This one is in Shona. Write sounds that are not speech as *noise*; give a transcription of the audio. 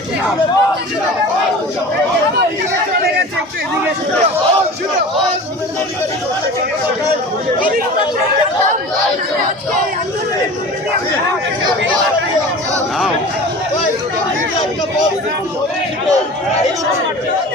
*laughs* oh. *laughs*